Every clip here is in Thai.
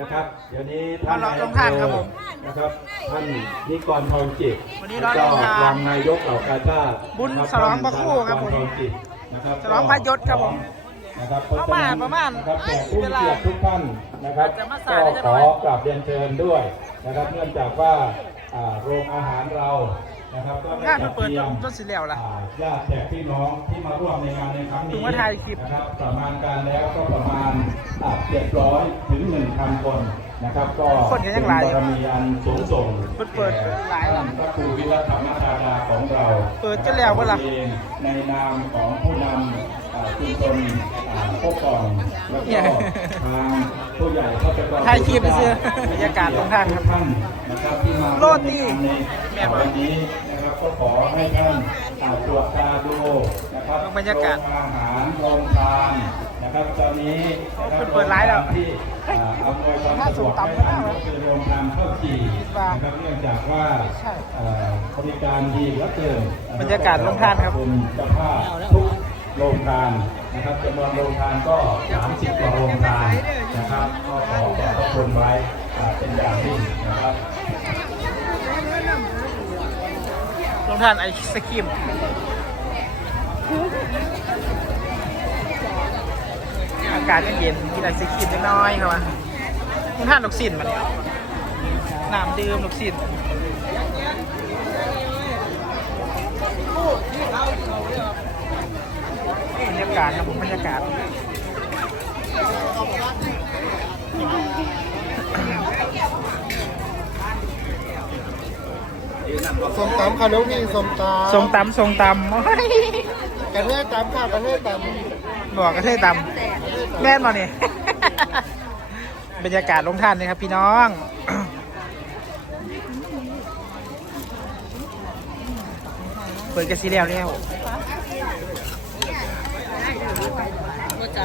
นะครับ เดี๋ยวนี้มาลองลงทานครับผมนะครับท่านนิกรทองจิตวันนี้เราลงทานรองนายกเหล่ากาชาติบุญนะฉลองพระครูครับผมทองจิตนะครับฉลองพระยศครับผมนะครับประมาณประมาณนะครับแขกผู้เกียรติทุกท่านนะครับก็ขอกราบเรียนเชิญด้วยนะครับเนื่องจากว่าโรงอาหารเรา นะครับก็ได้งานจัมาดเปิดเตรียมต้นสีเหลวละอ่าญาติแขกพี่น้องที่มาร่วมในงานในครั้งถึนี้งว่าถ่ายคลิปนะครับประมาณการแล้วก็ประมาณ700ถึง1,000คนนะครับก็คนก็ยังหลายเป็นบารมีอันสูงส่งเปิดเปิดหลายท่านพระครูวิรัตธรรมธาดาของเรา เปิดจะแล้วเปะล่าเองในนามของผู้นำอ่า ชุมชนอ่าพวกกองแล้วเนี่ก็ยทางผู้ใหญ่ทรัพยากรถ่ายคลิปไปซื้อบรรยากาศตรงทางครับทุกท่านนะครับที่มาโรตีในงานในวันนี้นะครับก็ขอให้ท่านอ่าตรวจตาดูนะครับบรรยากาศโรงอาหารโรงทานนะครับตอนนี้นะครับเปิดเปิดร้านแล้วที่อ่าอำนวยความถ้าสะดสูวงกต่ำให้ก็ท่านได้ก็คือโรงทานข้าวจี่ว่านะครับเนื่องจากว่าใช่เอ่อบริการดีเหลือเกินนะคบรรยากาศโรงทานครับขอคุณเจ้าภาพทุก โรงทานนะครับจำนวนโรงทานก็ 30กว่าโรงทานนะครับก็ขอขอบพระคุณไว้อ่าเป็นอย่างยิ่งนะครับลงทานไอศครีมอากาศก็เย็นกินไอศครีมเล็กน้อยครับว่าลงทานลูกศิลมันน้ำดื่มลูกศิ ลบรรยากาศครับผมบรรยากาศสมตำค่ะน้องพี่สมตำทรงตำทรงตำโอ้ยกระเทยตำค่ะกระเทยตบอกกระเทยตำแม่นมาเนี่ย บรรยากาศลงท่านนี่ครับพี่น้อง เปิดกระสีแล้วแล้ว ม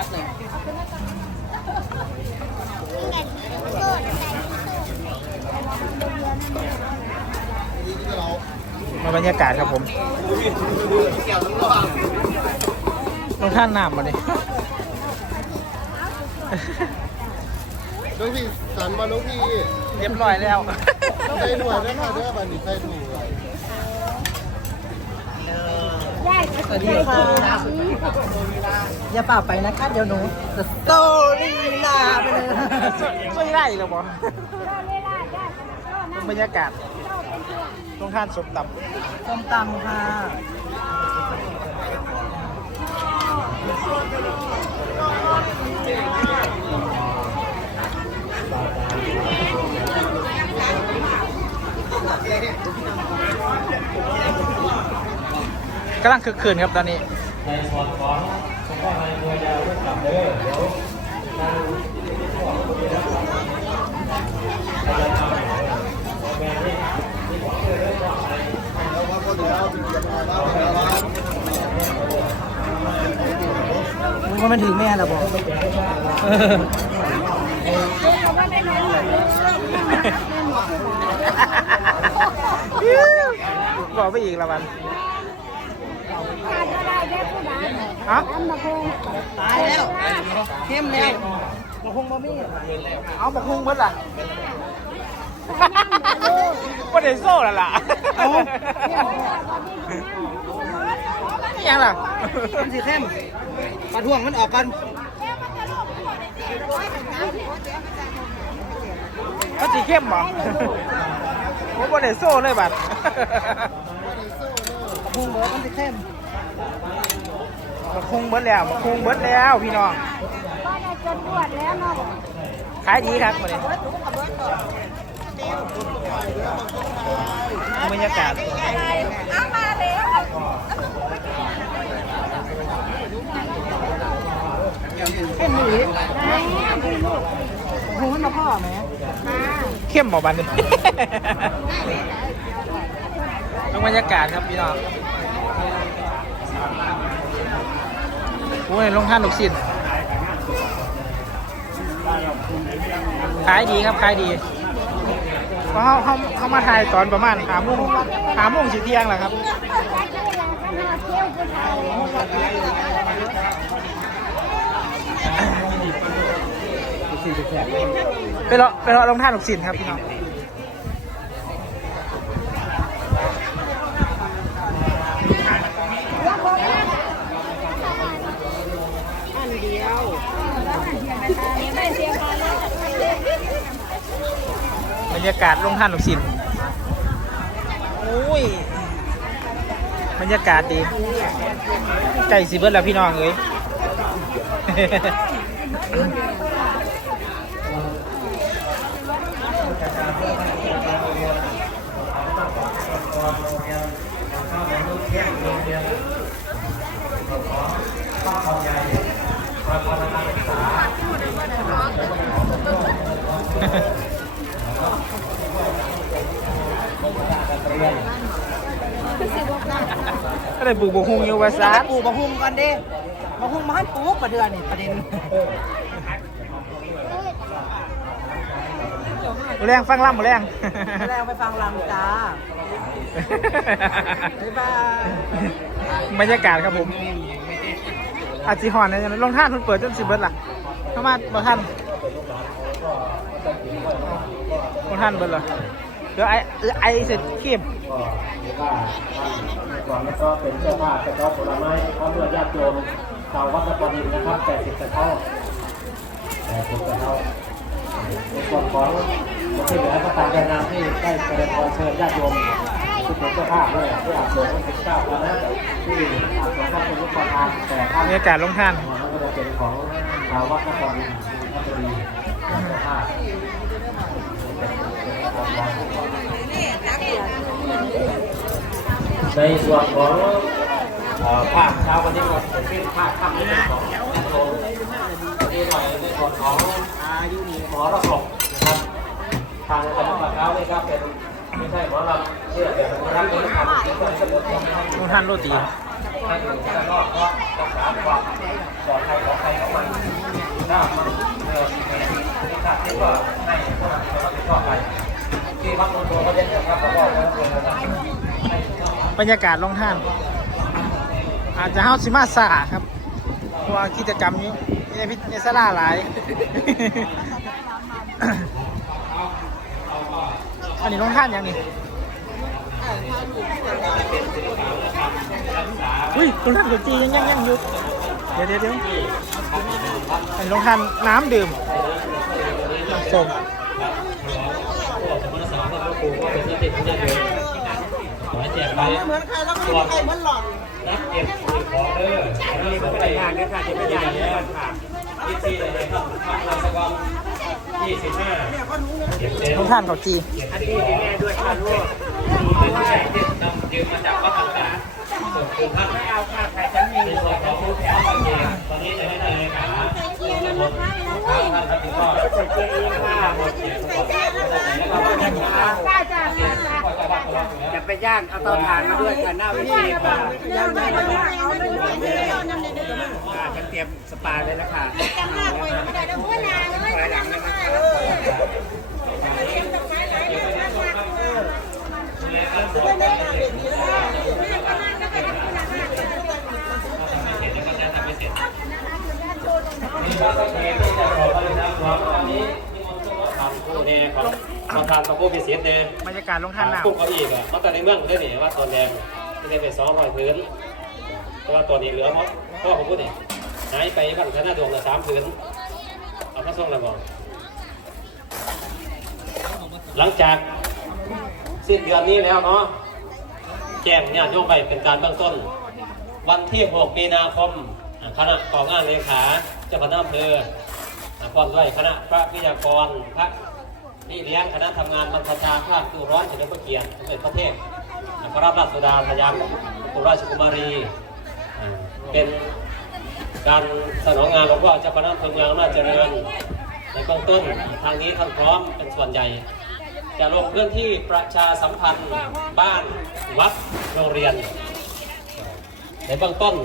าบรรยากาศครับผมลงท่านน้ำมาเนี่ยำน้องพี่สันมาน้องพี่เรียบร้อยแล้วใส่หน่วยด้วยค่ะเด้อบันนี้ใส่หน่วย สวัสดีค่ะอย่าเปล่าไปนะคะ เดี๋ยวหนูจะสตอรี่ลาไปเลยช่วยได้หรอเปล่าบรรยากาศตรงท่านสมตำส้มตำค่ะำ กำลังคึกคืนครับตอนนี้ในส่วนของสมภาในมวยยาวเรื่องกับเด้อเดี๋ยวทางแม่นี่นี่ของเด้อเด้อว่าอะไรมึงว่ามันถึงแม่แล้วบอกบอกไปอีกละวัน ฮะตายแล้วเข้มแล้วมาคงมามีเอาบักฮุงเพิ่นล่ะว่าเดโซ่แล้วล่ะนี่ยังล่ะมันสีเข้มปลาท่วงมันออกกันเขาสีเข้มเหรอผมว่าเดโซ่เลยบัด พุงเบิร์ดมันสีเข้มบักฮุงเบิดแล้วบักฮุงเบิดแล้วพี่น้องขายดีครับวันนี้บรรยากาศเข้มหรือพุงมันมาพ่อไหมเข้มบอบันนี้ดูบรรยากาศครับพี่น้อง โอ้ยลงท่านลูกศิษย์ขายดีครับขายดีเพราะเขาเขาเขามาถ่ายตอนประมาณหาโมงหาโมงสิเที่ยงแหละครับสี่สิบแปดไปรอไปรอลงท่านลูกศิษย์ครับพี่น้อง รรยากาศลงท่านลูกศิลป์โอ้ยบรรยากาศดี ไก่สีเบิร์ดแล้วพี่น้องเอ้ย ก็เลยปลูกบกฮุงอยู่ว่าซาจะปลูกมะฮุงก่อนดิมะฮุงมาให้ปลูกประเดือนนี่ประเด็นหมูแรงฟังล่ำหมูแรงแรงไปฟังลำจ้าบ๊ายบายบรรยากาศครับผม อาจิฮอนเนี่ยลงท่านมันเปิดจนสิบเบิร์ดล่ะเข้ามาบ่ท่านบ่ท่านเบิร์ดเหรอ เดี๋ยวไอเออไอเสร็จขีบก็เรียกว่าก่อนแล้วก็เป็นเจ้าภาพกระเจ้าผลไม้พร้อมด้วยญาติโยมชาววัดตะกอดินนะครับแปดสิบกระเท่าแปดสิบกระเท่าในส่วนของคนที่เหลือก็ตามรายงานที่ได้แสดงความเชิญญาติโยมทุกคนเจ้าภาด้วยที่อาบสงฆ์สิบเก้าวันนะที่อาบสงฆ์ก็เป็นลูกประธานแต่ท่านบรรยากาศลงท่านก็จะเป็นของชาววัดนครดินพัทรีเจ้าภา ในส่วนของภาคเช้าวันนี้ก็เป็นภาคค่ำในของแม่โทนนี่หน่อยในส่วนของอายุมีหมอระบบนะครับทางคณะกรรมการนี่ก็เป็นไม่ใช่หมอลำเชื่อแต่เป็นรักนี้นะครับที่ก็จะลดลงให้ลงท่านโรตีให้อยู่ข้างนอกก็รักษาความปลอดภัยของใครของมันถ้ามันเกิดเหตุที่ขาดที่ก็ให้ผู้รับผิดชอบไปที่วัดมณฑลก็ได้นะครั บรรยากาศลงท่าน อาจจะเฮาสิมาสาครับเพราะว่ากิจกรรมนี้ในพิในสลาหลาย อันนี้ลงท่านยังนี่อุ้ยลงท่านกุจียังยังยังอยู่เดี๋ยวเดี๋ยวเดี๋ยวอันนี้ลงท่านน้ำดื่มน้ำส้ม ครูก็เป็นที่ติดที่จะเดินขอให้แจกไปเหมือนใครแล้วก็ไม่ใครเหมือนหลอดนักเก็บขอเด้ออันนี้ก็ไม่ได้ยากนะค่ะจะไม่ยากแล้ค่ะที่ที่เลยครับทางเราสกอมยี่สิบห้าเก็บเต็มลงท่านเขาจีอันนี้มีแม่ด้วยค่ะลูกไม่ใช่ที่นำยืมมาจากวัดต่างๆส่วนคุณท่านไม่เอาค่ะใครจะมีในส่วนของผู้แทนเองตอนนี้จะให้นายเลขาท่านรับผิดชอบใส่เกียร์เองค่ะหมดเกียร์ก่อนแล้วก็จะมีข้าว จะไปย่างเอาเตาถ่านมาด้วยค่ะหน้าวิธีค่ย่างได้ค่ะจะเตรียมสปาเลยนะค่ะภายหลังนะคะนี่ก็ต้องเทที่จะขอพระนามหลวงวันนี้มีมนต์ทุกข์ทำผู้แน่ของประ ธานตะโกพิเศษเน่บรรยากาศลงท่านน้ปุ๊กเอาอีกอะมาแต่ในเมืองได้หนิว่าตอนแดงที่ได้ไปซ้อมรอยพื้น แต่ว่าตอนนี้เหลือเพราะพ่อผมพูดเนี่ยหายไปบ้านคณะดวงละสามพื้น เอาพระส่งอะไรบอกหลังจากสิ้นเดือนนี้แล้วเนาะแจ้งญาติโยมไปเป็นการเบื้องต้น วันที่ 6 มีนาคมอ่าคณะกองงานเลขาเจ้าคณะอำเภออ่าพร้อมด้วยคณะพระวิทยากรพระ พี่เลี้ยงคณะทำงานบรรพชาภาคตูร้อนเฉลิมพระเกียรติสมเด็จพระเทพอ่าพระราชสุดาพยามตุราชกุมารี เป็นการสนองงานหลวงพ่อเจ้าคณะอำงอำนาจเจริญในเบื้องต้นทางนี้ท่านพร้อมเป็นส่วนใหญ่ จะลงพื้นที่ประชาสัมพันธ์บ้านวัดโรงเรียน ในเบื้องต้น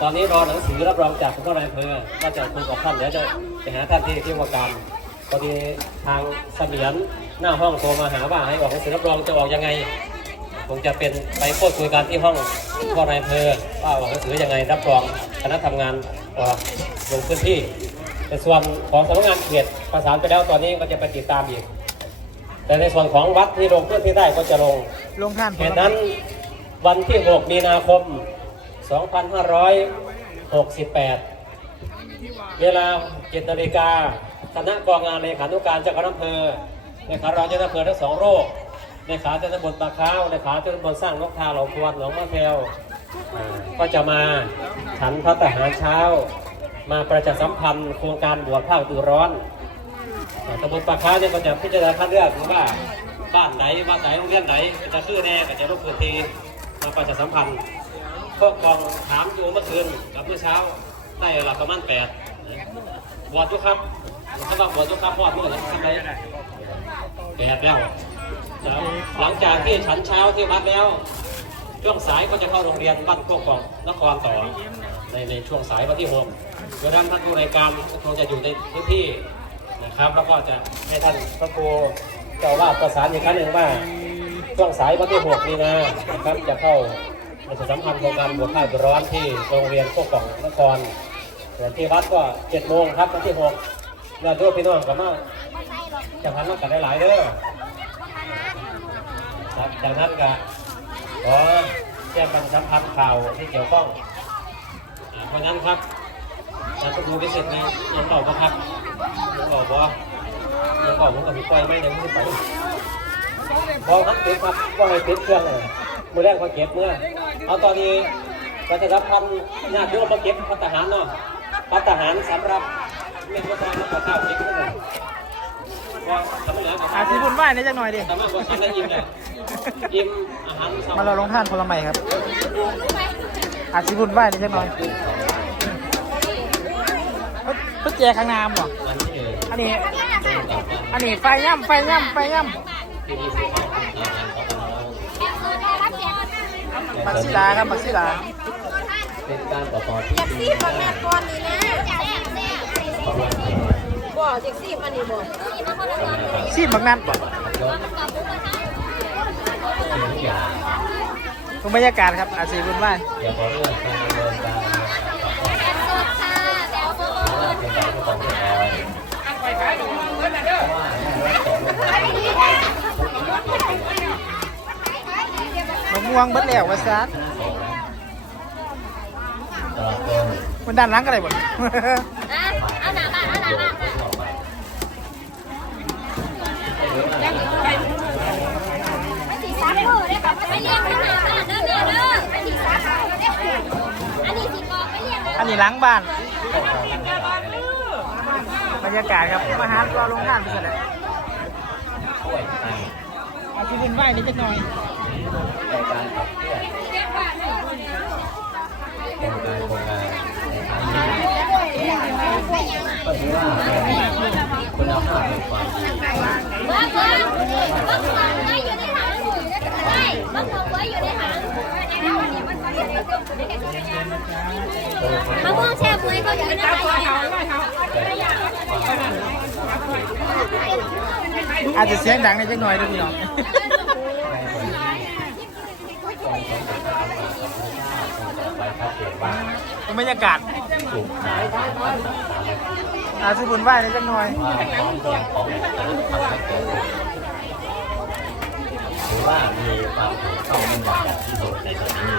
ตอนนี้รอหนังสือรับรองจากคุณพ่อนายอำเภอว่าจะคุยกับท่านเดี๋ยวจะไปหาท่านที่ที่ว่าการ พอดีทางเสมียนหน้าห้องโทรมาหาว่าให้ออกหนังสือรับรองจะออกยังไงคงจะเป็นไปพูดคุยกันที่ห้องพ่อนายเภอว่าออกหนังสือยังไงรับรองคณะทำงานออกลงพื้นที่ในส่วนของสำนักงานเขตประสานไปแล้วตอนนี้ก็จะไปติดตามอีก แต่ในส่วนของวัดที่ลงพื้นที่ได้ก็จะลงลงท่านเหตุนั้นวันที่ 6 มีนาคม 2568 เวลา7นาฬิกา คณะกองงานเลขานุการเจ้าคณะอำเภอเลขารองเจ้าคณะอำเภอทั้งสองโรคเลขาเจ้าตำบลปากข้าวเลขาเจ้าตำบลสร้างนกทาหล่าพวนหนองมะแพรวอ่าก็จะมาฉันพระทหารเช้า มาประชาสัมพันธ์โครงการบวชภาคฤดูร้อนตำบลปากค้าเนี่ยก็จะพิจารณาคัดเลือกว่าบ้านไหนบ้านไหนโรงเรียนไหนจะชื่อแน่ก็จะลงพื้นที่มาประชาสัมพันธ์พวกกองถามอยู่เมื่อคืนกับเมื่อเช้าได้หลักประมาณแปดบวชทุกครับ ถ้าว่าบวชทุกครับบวชเมื่อไหร่ทำไรแปดแล้วแล้ว หลังจากที่ฉันเช้าที่วัดแล้ว ช่วงสายก็จะเข้าโรงเรียนบ้านโคกกองนครต่อ ในในช่วงสายวันที่หกเวลาท่านดูรายการก็คงจะอยู่ในพื้นที่นะครับ แล้วก็จะให้ท่านพระครูเจ้าอาวาดประสานอีกครั้งหนึ่งว่าช่วงสายวันที่หกนี้นะนะครับจะเข้าประชาสัมพันธ์โครงการบวชข้าวร้อนที่โรงเรียนโคกกองนครส่วนที่วัดก็เจ็ดโมงครับวันที่หก เราดูพี่น้องกันมาจะพันมากันได้หลายเด้อครับจากนั้นก็ขอแจ้งประชาสัมพันธ์ข่าวที่เกี่ยวข้องเพราะนั้นครับการประตูพิเศษนี้ยังตอบว่าครับยังบอกว่ายังบอกผมกับพี่ก้อยไม่ได้ไม่ไปพอครับติดครับว่าให้ติดเครื่องเลยมือแรกมาเก็บเมื่อเอาตอนนี้ประชาสัมพันธ์ญาติโยมมาเก็บพัฒหารเนาะพัฒหารสำหรับ อไหร่ว่าทำไม่เหลือกับอาชีพบุญไหว้นี่จักหน่อยดิแต่ว่าคนทำได้ยิ้มเนี่ยยิ้มอาหารเช้มาเราลงท่านผลไม้ครับ อาชีพบุญไหว้นี่จักหน่อยเพิ่นเพิ่นแจกข้างหน้ำบ่วันที่หนึ่งอันนี้ อันนี้ไฟย่ำไฟย่ำไฟย่ที่ยี่สิบสองกุมภาพันธ์สองพันห้าร้อยำมักซิลาครับมักซิลาเป็นการประกอบพิธีซี่ประมาณก่อนนี้นะประมาณ บ่เจ็กซี่มันนี่บ่ซีบักนัดบ่ยศสิ่งทุกอย่างตรงบรรยากาศครับอาชีพบุญไหว้เกี่ยวกับเรื่องการดำเนินการเพราะว่าเป็นการประกอบเรียบร้อยเพราะว่าได้รับสองเรื่องราวมะม่วงเบิดแล้วว่าซัดตลอดจนมันด้านหลังก็ได้บ่เอาหนาบ้านเอาหนาบ้าน ไม่สีซักมือได้ค่ะไม่เลี้ยงขนาดนั้นเด้อเด้อเด้อไม่สีซักมือได้อันนี้สีกอก เรียงอันนี้ล้างบ้านบรรยากาศครับมาหารอลงท่านไปเสร็จแล้วช่วยให้อาชีพบุญไหวนี่จักหน่อยในการขับเคลื่อนโครงการโครงงานในครั้งนี้ก็ถือว่าเป็นคุณภาพแห่งความ มะม่วงแช่ปุ๋ยเขาอยู่นถังอาจจะเสียงดังในจักหน่อยเด้วยพี่น้องบรรยากาศอาชีพบุญไหว้นี่จักหน่อย ว่าพร้อมเพรียงของเอกสารทำให้เกิดขึ้นถือว่ามีความถูกต้องเป็นอย่างที่สุดในตอนนี้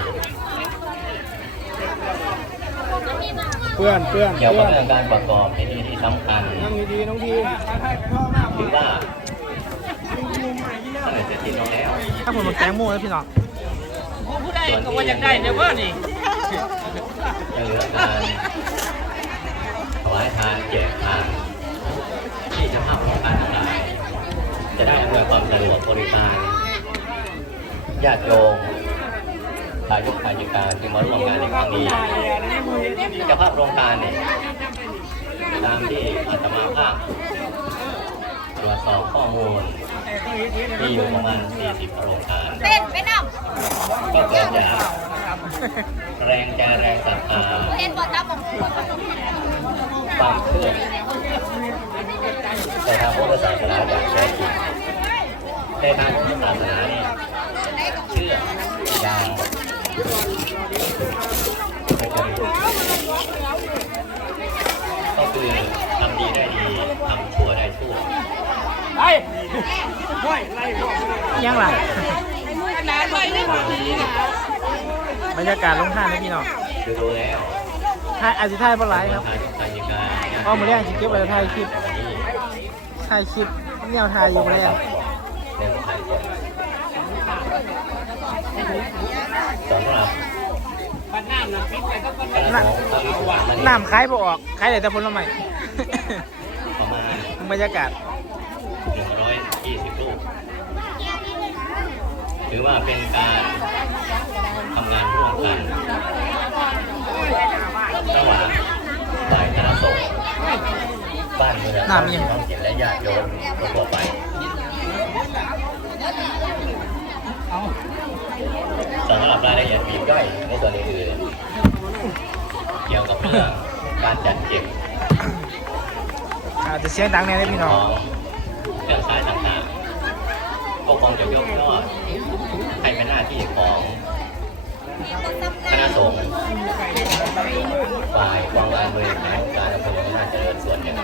เพื่อนเพื่อนเกี่ยวเพื่กัอบนเรื่องการประกอบพิธีที่สำคัญนั่งดีๆน้องทีถือว่าอะไรเสร็จสิ้นลงแล้วถ้าผมมาแตงโมแล้วพี่น้องส่วนที่ยังได้เดี๋ยวว่านี่จะเหลือการถวายทานแจกทานที่จะภาพของการต่างๆจะได้อำนวยความสะดวกบริการ ญาติโยมทายกทายิกาที่มาร่วมงานในครั้งนี้เจ้าภาพโครงการเนี่ยตามที่อาตมาภาพตรวจสอบข้อมูลมีอยู่ประมาณ 40 โครงการเต้นไปนก็เกิดจากแรงใจแรงศรัทธาำเห็นบ่ตาบอกความเชื่อในทางพุทธศาสนาอย่างแท้จริง ในทางพุทธศาสนาเนี่ยเชื่อได้ไก็คือทำดีได้ดีทำชั่วได้ชั่วไล่ไล่ยังไงบรรยากาศลงท่านนะพี่น้องคือดูแล้วท่อาจจะท่ยเพราะไรครับอ๋อมาเรียกจิเก็บไว้ท่ายคลิปทยคลิปเนี่ยท่ายอยู่มาเรียก สำหรับคณะสงฆ์พระวิสุทธิ์มณีน้ำขายบ่ออกขายได้แต่ผลไม้ประมาณบรรยากาศ120ลูกถือว่าเป็นการทำงานร่วมกันระหว่างฝ่ายคณะสงฆ์บ้านเมืองน้ำยังท้องถิ่นและญาติโยมทั่วไป สำหรับรายละเอียดปลีกย่อยในส่วนอื่นๆเกี่ยวกับเรื่องการจัดเก็บอาจจะเสียงดังแน่เลยพี่น้อองงเครื่องใช้ต่างๆก็คงจะยกยอดให้เป็นหน้าที่ของคณะสงฆ์ฝ่ายกองการบริหารการอำเภอเมืองน่าจเจริญส่วนหนึ่ง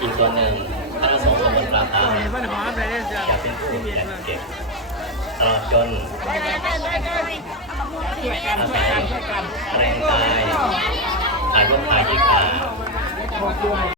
อีกส่วนหนึ่งคณะสงฆ์ตำบลปราคาจะเป็นผู้จัดเก็บ ตลอดจนอาศัยแรงกายอายุขายยิกา